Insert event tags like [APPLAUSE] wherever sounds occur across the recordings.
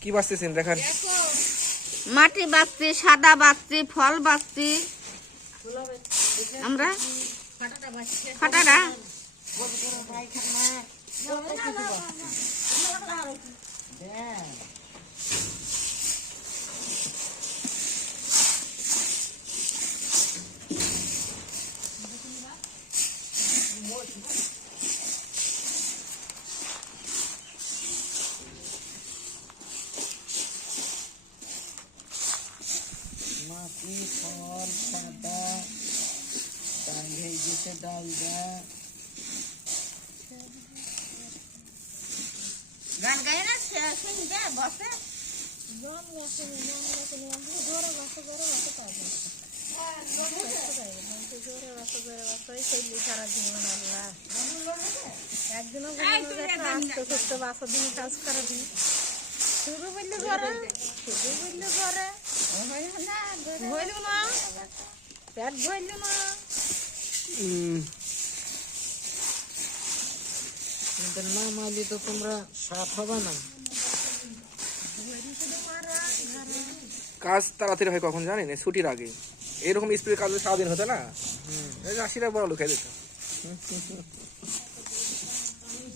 কি বাঁচতেছেন দেখান। মাটি বাঁচছি সাদা বাঁচছি ফল বাঁচছি। আমরা? ফাটাটা? বাজছে মাটি ফল সাদা তার ভেজেছে ডালদা গান গায়ে না? শুনবে বসে। একদিনও আস্তে সুস্থ বাসা দিন কাজ করা দিন শুরু বললে ঘরে শুরু বললে ঘরে না না না মাইলে তো তোমরা সাফ হবে না। কাজ তাড়াতাড়ি হয় কখন জানেন? এই ছুটির আগে। এরকম স্প্রে কাজ সারাদিন হতো না? এই যে বড় লোক খেয়ে দিত [LAUGHS] হুম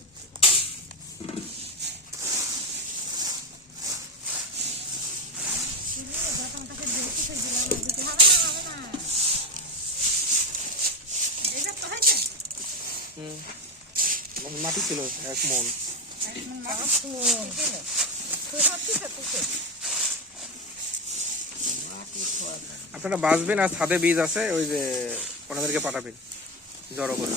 মানে মাটি ছিল এক মন। আপনারা বাঁচবেন আর ছাদে বীজ আছে, ওই যে ওনাদেরকে পাঠাবেন, জড়ো করে।